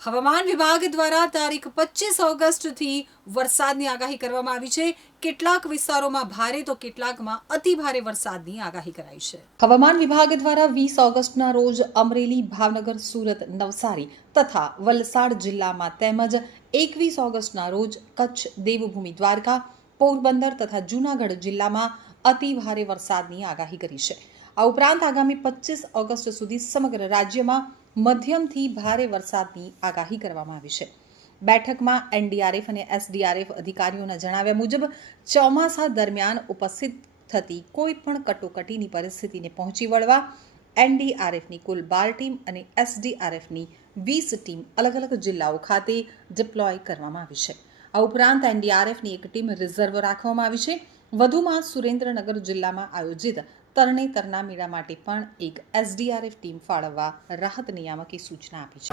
હવામાન વિભાગ દ્વારા તારીખ પચીસ ઓગસ્ટથી વરસાદની આગાહી કરવામાં આવી છે. કેટલાક વિસ્તારોમાં ભારે તો કેટલાકમાં અતિ ભારે વરસાદની આગાહી કરાઈ છે. હવામાન વિભાગ દ્વારા વીસ ઓગસ્ટના રોજ અમરેલી, ભાવનગર, સુરત, નવસારી તથા વલસાડ જિલ્લામાં તેમજ એકવીસ ઓગસ્ટના રોજ કચ્છ, દેવભૂમિ દ્વારકા પોરબંદર તથા જૂનાગઢ જિલ્લામાં અતિ ભારે વરસાદની આગાહી કરી છે. આ ઉપરાંત આગામી પચીસ ઓગસ્ટ સુધી સમગ્ર રાજ્યમાં મધ્યમથી ભારે વરસાદની આગાહી કરવામાં આવી છે. બેઠકમાં એનડીઆરએફ અને એસડીઆરએફ અધિકારીઓના જણાવ્યા મુજબ, ચોમાસા દરમિયાન ઉપસ્થિત થતી કોઈપણ કટોકટીની પરિસ્થિતિને પહોંચી વળવા એનડીઆરએફની કુલ બાર ટીમ અને એસડીઆરએફની વીસ ટીમ અલગ અલગ જિલ્લાઓ ખાતે ડિપ્લોય કરવામાં આવી છે. આ ઉપરાંત એનડીઆરએફની એક ટીમ રિઝર્વ રાખવામાં આવી છે. વધુમાં સુરેન્દ્રનગર જિલ્લામાં આયોજિત તરણેતરના મેળા માટે પણ એક એસડીઆરએફ ટીમ ફાળવવા રાહત નિયામકે સૂચના આપી છે.